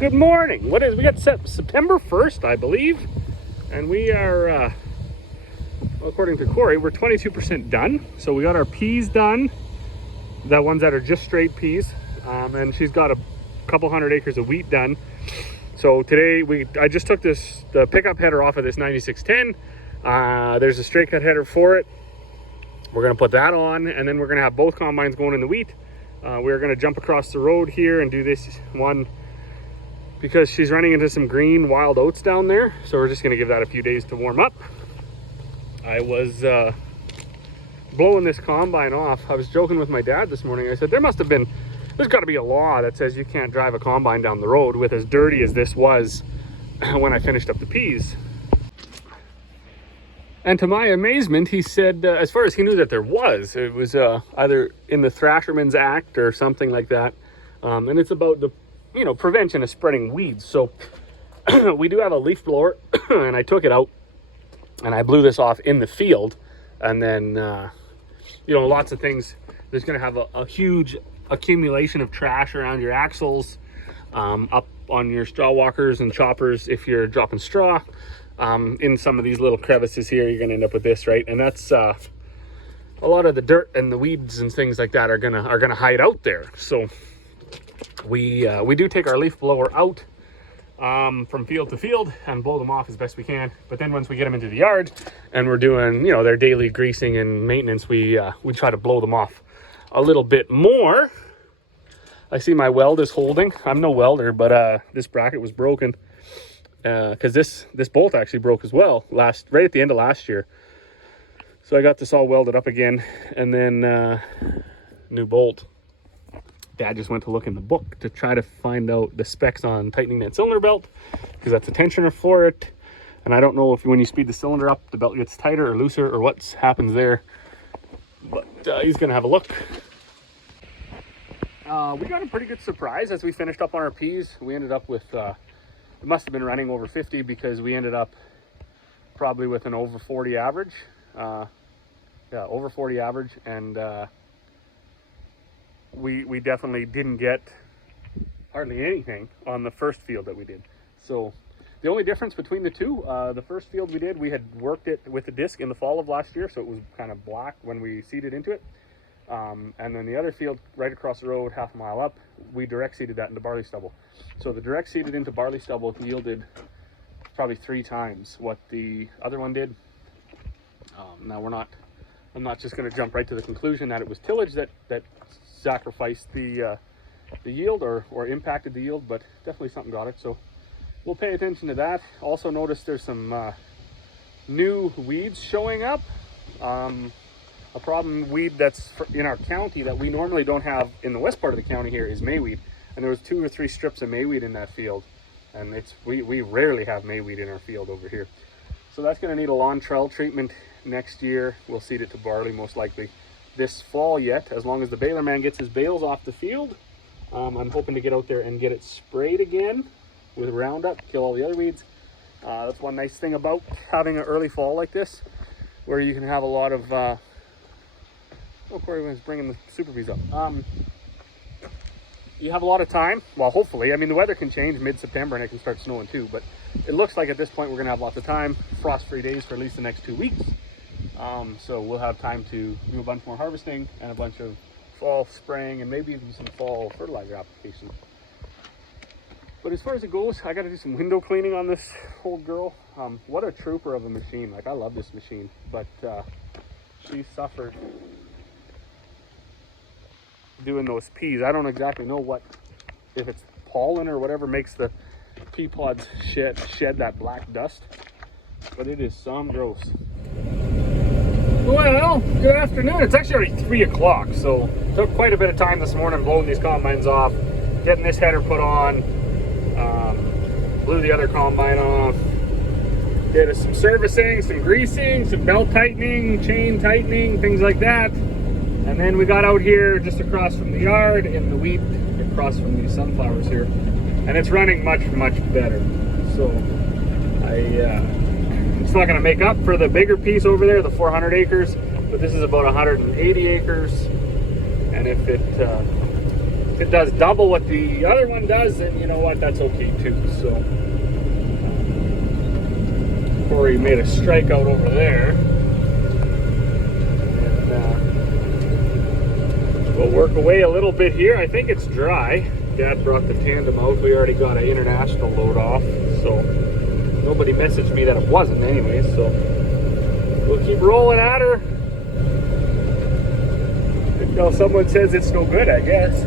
Good morning. What is we got September 1st, I believe, and we are well, according to Corey, we're 22% done. So we got our peas done, the ones that are just straight peas, and she's got a couple hundred acres of wheat done. So today I just took the pickup header off of this 9610. There's a straight cut header for it. We're gonna put that on, and then we're gonna have both combines going in the wheat. We're gonna jump across the road here and do this one because she's running into some green wild oats down there. So we're just gonna give that a few days to warm up. I was blowing this combine off. I was joking with my dad this morning. I said, there's gotta be a law that says you can't drive a combine down the road with as dirty as this was when I finished up the peas. And to my amazement, he said, as far as he knew that there was, it was either in the Thrasherman's Act or something like that. And it's about the, prevention of spreading weeds. So we do have a leaf blower, and I took it out and I blew this off in the field. And then, lots of things. There's going to have a huge accumulation of trash around your axles, up on your straw walkers and choppers if you're dropping straw. In some of these little crevices here, you're gonna end up with this, right? And that's a lot of the dirt and the weeds and things like that are gonna hide out there. So we do take our leaf blower out from field to field and blow them off as best we can. But then once we get them into the yard and we're doing their daily greasing and maintenance, we try to blow them off a little bit more. I see my weld is holding. I'm no welder, but this bracket was broken. Because this bolt actually broke as well right at the end of last year. So I got this all welded up again, and then new bolt. Dad just went to look in the book to try to find out the specs on tightening that cylinder belt, because that's a tensioner for it. And I don't know if when you speed the cylinder up, the belt gets tighter or looser or what happens there. But he's gonna have a look. We got a pretty good surprise as we finished up on our peas. We ended up with it must have been running over 50 because we ended up probably with an over 40 average. Over 40 average. And we definitely didn't get hardly anything on the first field that we did. So the only difference between the two, the first field we had worked it with the disc in the fall of last year, so it was kind of black when we seeded into it. And then the other field right across the road, half a mile up, we direct seeded that into barley stubble. So the direct seeded into barley stubble yielded probably 3 times what the other one did. Now I'm not just going to jump right to the conclusion that it was tillage that sacrificed the yield or impacted the yield, but definitely something got it. So we'll pay attention to that. Also notice there's some new weeds showing up. A problem weed that's in our county that we normally don't have in the west part of the county here is mayweed. And there was 2 or 3 strips of mayweed in that field. And we rarely have mayweed in our field over here. So that's gonna need a lawn trowel treatment next year. We'll seed it to barley most likely this fall yet, as long as the baler man gets his bales off the field. I'm hoping to get out there and get it sprayed again with Roundup, kill all the other weeds. That's one nice thing about having an early fall like this, where you can have a lot of Corey was bringing the super bees up. You have a lot of time. Well, hopefully. I mean, the weather can change mid-September and it can start snowing too, but it looks like at this point we're going to have lots of time. Frost-free days for at least the next 2 weeks. So we'll have time to do a bunch more harvesting and a bunch of fall spraying and maybe even some fall fertilizer applications. But as far as it goes, I got to do some window cleaning on this old girl. What a trooper of a machine. Like, I love this machine, but she suffered doing those peas. I don't exactly know if it's pollen or whatever makes the pea pods shed that black dust, but it is some gross. Well, good afternoon. It's actually already 3 o'clock, so it took quite a bit of time this morning blowing these combines off, getting this header put on, blew the other combine off, did some servicing, some greasing, some belt tightening, chain tightening, things like that. And then we got out here just across from the yard in the wheat, across from these sunflowers here. And it's running much, much better. So it's not gonna make up for the bigger piece over there, the 400 acres, but this is about 180 acres. And if it If it does double what the other one does, then you know what, that's okay too. So Corey made a strikeout over there. And we'll work away a little bit here. I think it's dry. Dad brought the tandem out. We already got an international load off, so nobody messaged me that it wasn't anyway, so we'll keep rolling at her until someone says it's no good, I guess.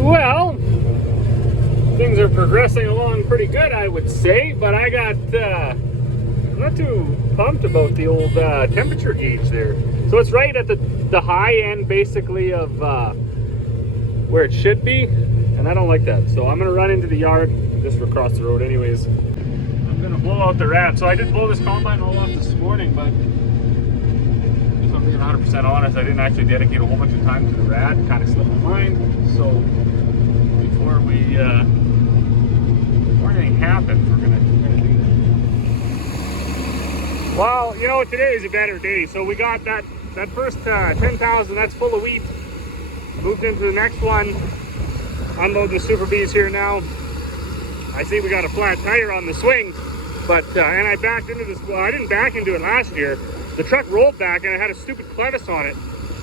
Well, things are progressing along pretty good, I would say, but I got I'm not too pumped about the old temperature gauge there. So it's right at the high end basically of where it should be, and I don't like that. So I'm gonna run into the yard just across the road anyways. I'm gonna blow out the rad. So I did blow this combine all off this morning, but if I'm being 100% honest, I didn't actually dedicate a whole bunch of time to the rad. Kind of slipped my mind. So before anything happens, we're gonna do that. Well, you know, today is a better day. So we got that first 10,000, that's full of wheat. Moved into the next one. Unload the Super Bees here now. I see we got a flat tire on the swing, but and I backed into this. Well, I didn't back into it last year. The truck rolled back and I had a stupid clevis on it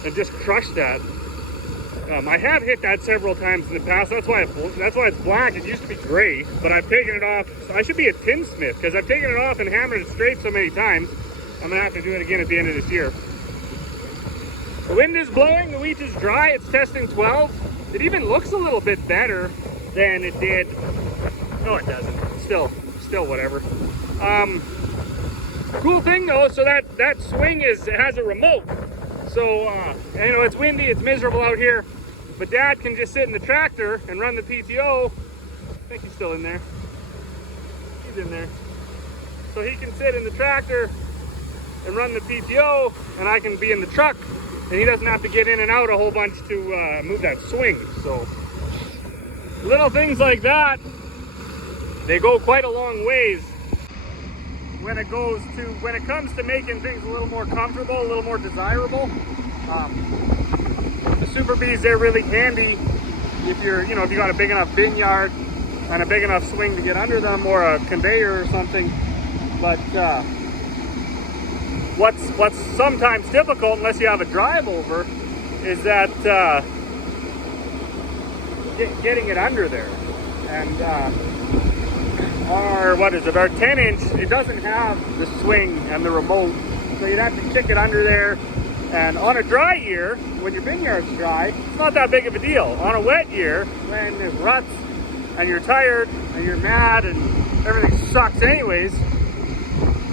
and just crushed that. I have hit that several times in the past. That's why it's black. It used to be gray, but I've taken it off. So I should be a tinsmith because I've taken it off and hammered it straight so many times. I'm gonna have to do it again at the end of this year. The wind is blowing, the wheat is dry, it's testing 12. It even looks a little bit better than it did. No, it doesn't. Still whatever. Cool thing though, so that swing has a remote. So, you know, it's windy, it's miserable out here, but Dad can just sit in the tractor and run the PTO. I think he's still in there. He's in there. So he can sit in the tractor and run the PTO, and I can be in the truck. And he doesn't have to get in and out a whole bunch to move that swing. So little things like that, they go quite a long ways when it comes to making things a little more comfortable, a little more desirable. The Super Bees, they're really handy if you got a big enough bin yard and a big enough swing to get under them, or a conveyor or something. But what's sometimes difficult, unless you have a drive over, is that getting it under there. And our 10-inch, it doesn't have the swing and the remote, so you'd have to kick it under there. And on a dry year, when your bin yard's dry, it's not that big of a deal. On a wet year, when there's ruts and you're tired and you're mad and everything sucks anyways,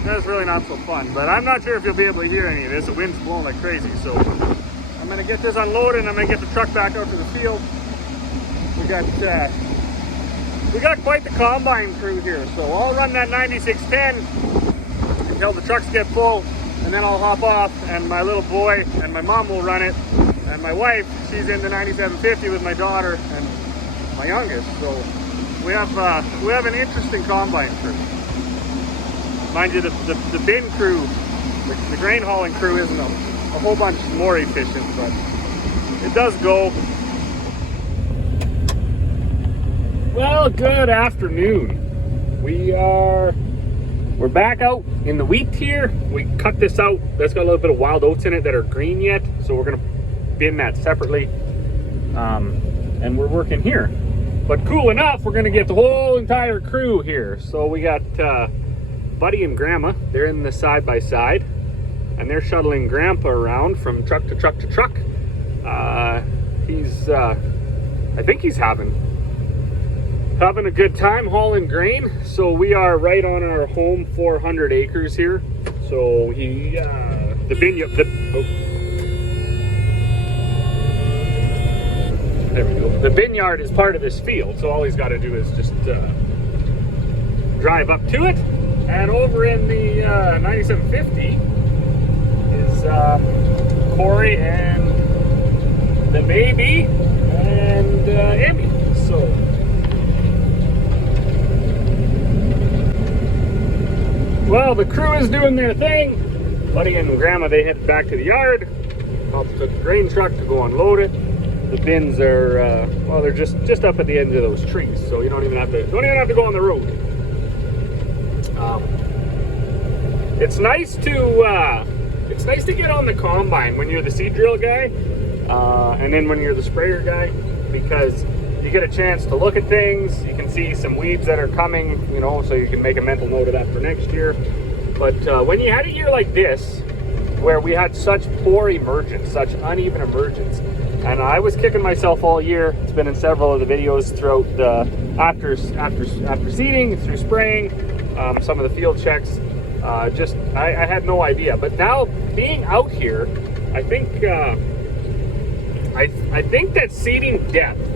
that's really not so fun. But I'm not sure if you'll be able to hear any of this. The wind's blowing like crazy. So I'm gonna get this unloaded and I'm gonna get the truck back out to the field. We got quite the combine crew here. So I'll run that 9610 until the trucks get full, and then I'll hop off and my little boy and my mom will run it. And my wife, she's in the 9750 with my daughter and my youngest. So we have an interesting combine crew. Mind you, the bin crew, the grain hauling crew isn't a whole bunch more efficient, but it does go. Well, good afternoon. We're back out in the wheat here. We cut this out. That's got a little bit of wild oats in it that are green yet, so we're gonna bin that separately. And we're working here. But cool enough, we're gonna get the whole entire crew here. So we got Buddy and Grandma, they're in the side-by-side, and they're shuttling Grandpa around from truck to truck to truck. I think he's having a good time hauling grain. So we are right on our home 400 acres here. So there we go. The bin yard is part of this field, so all he's got to do is just drive up to it. And over in the 9750 is Corey and the baby and Emmy. So well, the crew is doing their thing. Buddy and Grandma, they head back to the yard. Cops took the grain truck to go unload it. The bins are well, they're just up at the end of those trees, so you don't even have to go on the road. It's nice to get on the combine when you're the seed drill guy, and then when you're the sprayer guy, because you get a chance to look at things. You can see some weeds that are coming, you know, so you can make a mental note of that for next year. But when you had a year like this, where we had such poor emergence, such uneven emergence, and I was kicking myself all year. It's been in several of the videos throughout after seeding, through spraying, some of the field checks. I had no idea. But now being out here, I think that seeding depth,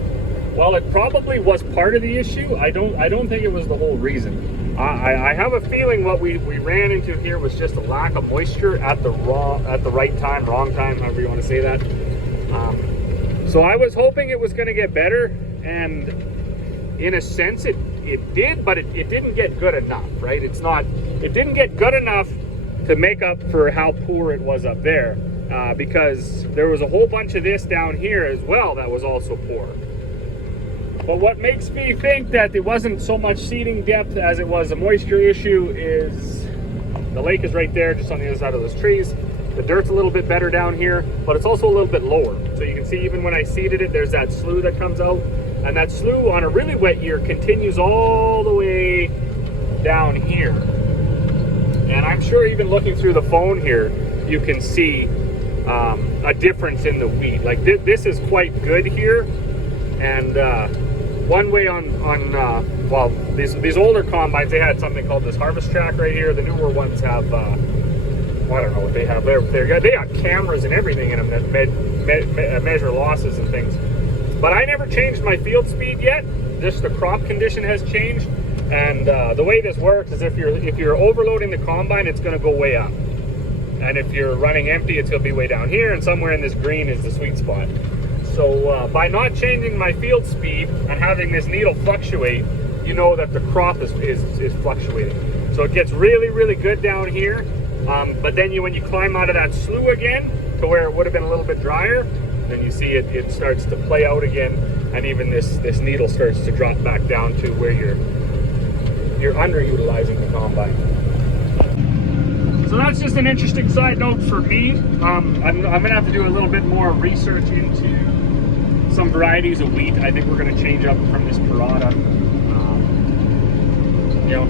while it probably was part of the issue, I don't think it was the whole reason. I have a feeling what we ran into here was just a lack of moisture at the right time, wrong time, however you want to say that. So I was hoping it was going to get better, and in a sense it did, but it didn't get good enough, right? It didn't get good enough to make up for how poor it was up there, because there was a whole bunch of this down here as well that was also poor. But what makes me think that it wasn't so much seeding depth as it was a moisture issue is the lake is right there, just on the other side of those trees. The dirt's a little bit better down here, but it's also a little bit lower. So you can see even when I seeded it, there's that slough that comes out. And that slough on a really wet year continues all the way down here. And I'm sure even looking through the phone here, you can see a difference in the wheat. Like this is quite good here. And one way well, these older combines, they had something called this harvest track right here. The newer ones have, I don't know what they have. They got cameras and everything in them that measure losses and things. But I never changed my field speed yet. Just the crop condition has changed. And the way this works is if you're overloading the combine, it's going to go way up. And if you're running empty, it's going to be way down here. And somewhere in this green is the sweet spot. So by not changing my field speed and having this needle fluctuate, you know that the crop is fluctuating. So it gets really, really good down here. But then when you climb out of that slough again to where it would have been a little bit drier, then you see it starts to play out again, and even this needle starts to drop back down to where you're underutilizing the combine. So that's just an interesting side note for me. I'm gonna have to do a little bit more research into some varieties of wheat. I think we're gonna change up from this Parada. You know,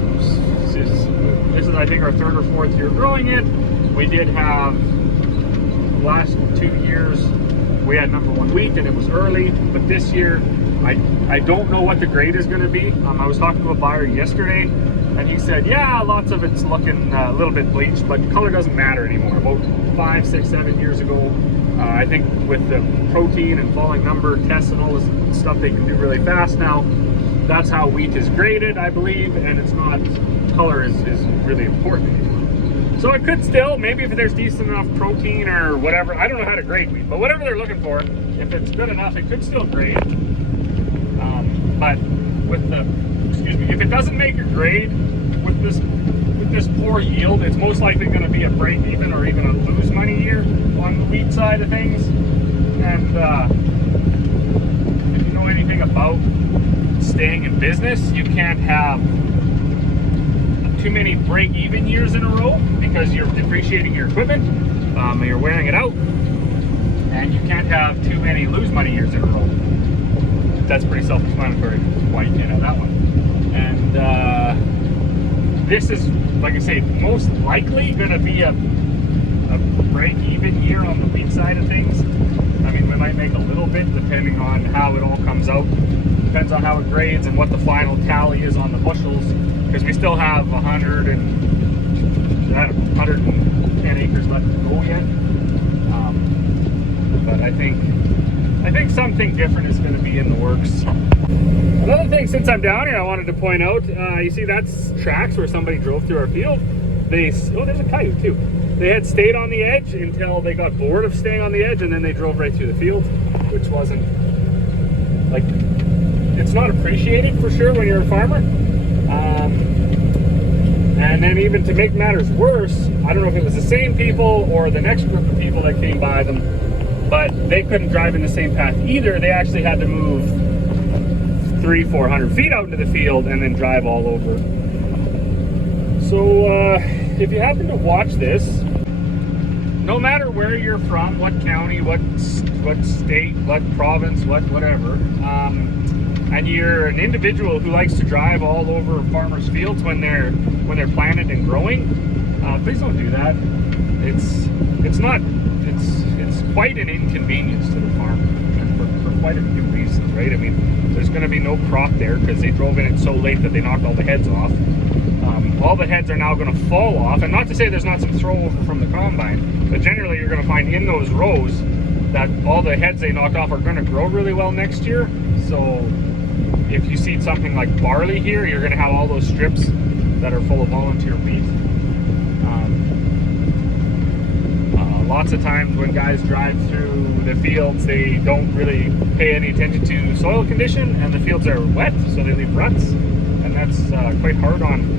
this is I think our third or fourth year growing it. We did have the last 2 years we had #1 wheat and it was early, but this year I don't know what the grade is going to be. I was talking to a buyer yesterday and he said, yeah, lots of it's looking a little bit bleached, but color doesn't matter anymore. About 5, 6, 7 years ago, I think with the protein and falling number tests and all this stuff they can do really fast now, that's how wheat is graded, I believe, and it's not, color is really important anymore. So it could still, maybe if there's decent enough protein or whatever, I don't know how to grade wheat, but whatever they're looking for, if it's good enough, it could still grade. But with the, if it doesn't make a grade with this poor yield, it's most likely going to be a break even or even a lose money year on the wheat side of things. And if you know anything about staying in business, you can't have too many break-even years in a row because you're depreciating your equipment, you're wearing it out, and you can't have too many lose money years in a row. That's pretty self-explanatory. Why you can't have that one. And this is, like I say, most likely going to be a break-even year on the wheat side of things. I mean, we might make a little bit depending on how it all comes out. Depends on how it grades and what the final tally is on the bushels, because we still have 110 acres left to go yet. But I think something different is going to be in the works. Another thing, since I'm down here, I wanted to point out, you see that's tracks where somebody drove through our field. There's a coyote too. They had stayed on the edge until they got bored of staying on the edge, and then they drove right through the field, which wasn't, like, it's not appreciated for sure when you're a farmer. And then even to make matters worse, I don't know if it was the same people or the next group of people that came by them, but they couldn't drive in the same path either. They actually had to move 300-400 feet out into the field and then drive all over. So if you happen to watch this, no matter where you're from, what county, what state, what province, whatever, and you're an individual who likes to drive all over farmers' fields when they're planted and growing, please don't do that. It's quite an inconvenience to the farmer, and for quite a few reasons, right? I mean, there's going to be no crop there because they drove in it so late that they knocked all the heads off. All the heads are now going to fall off, and not to say there's not some throwover from the combine, but generally you're going to find in those rows that all the heads they knocked off are going to grow really well next year. So if you seed something like barley here, you're going to have all those strips that are full of volunteer wheat. Lots of times when guys drive through the fields, they don't really pay any attention to soil condition, and the fields are wet, so they leave ruts, and that's quite hard on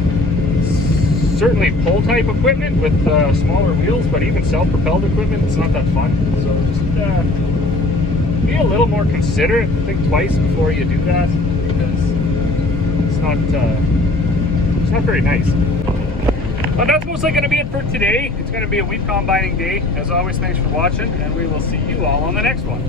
certainly pull type equipment with smaller wheels, but even self-propelled equipment, it's not that fun. So just be a little more considerate, think twice before you do that, because it's not very nice. But that's mostly going to be it for today. It's going to be a wheat combining day. As always, thanks for watching, and we will see you all on the next one.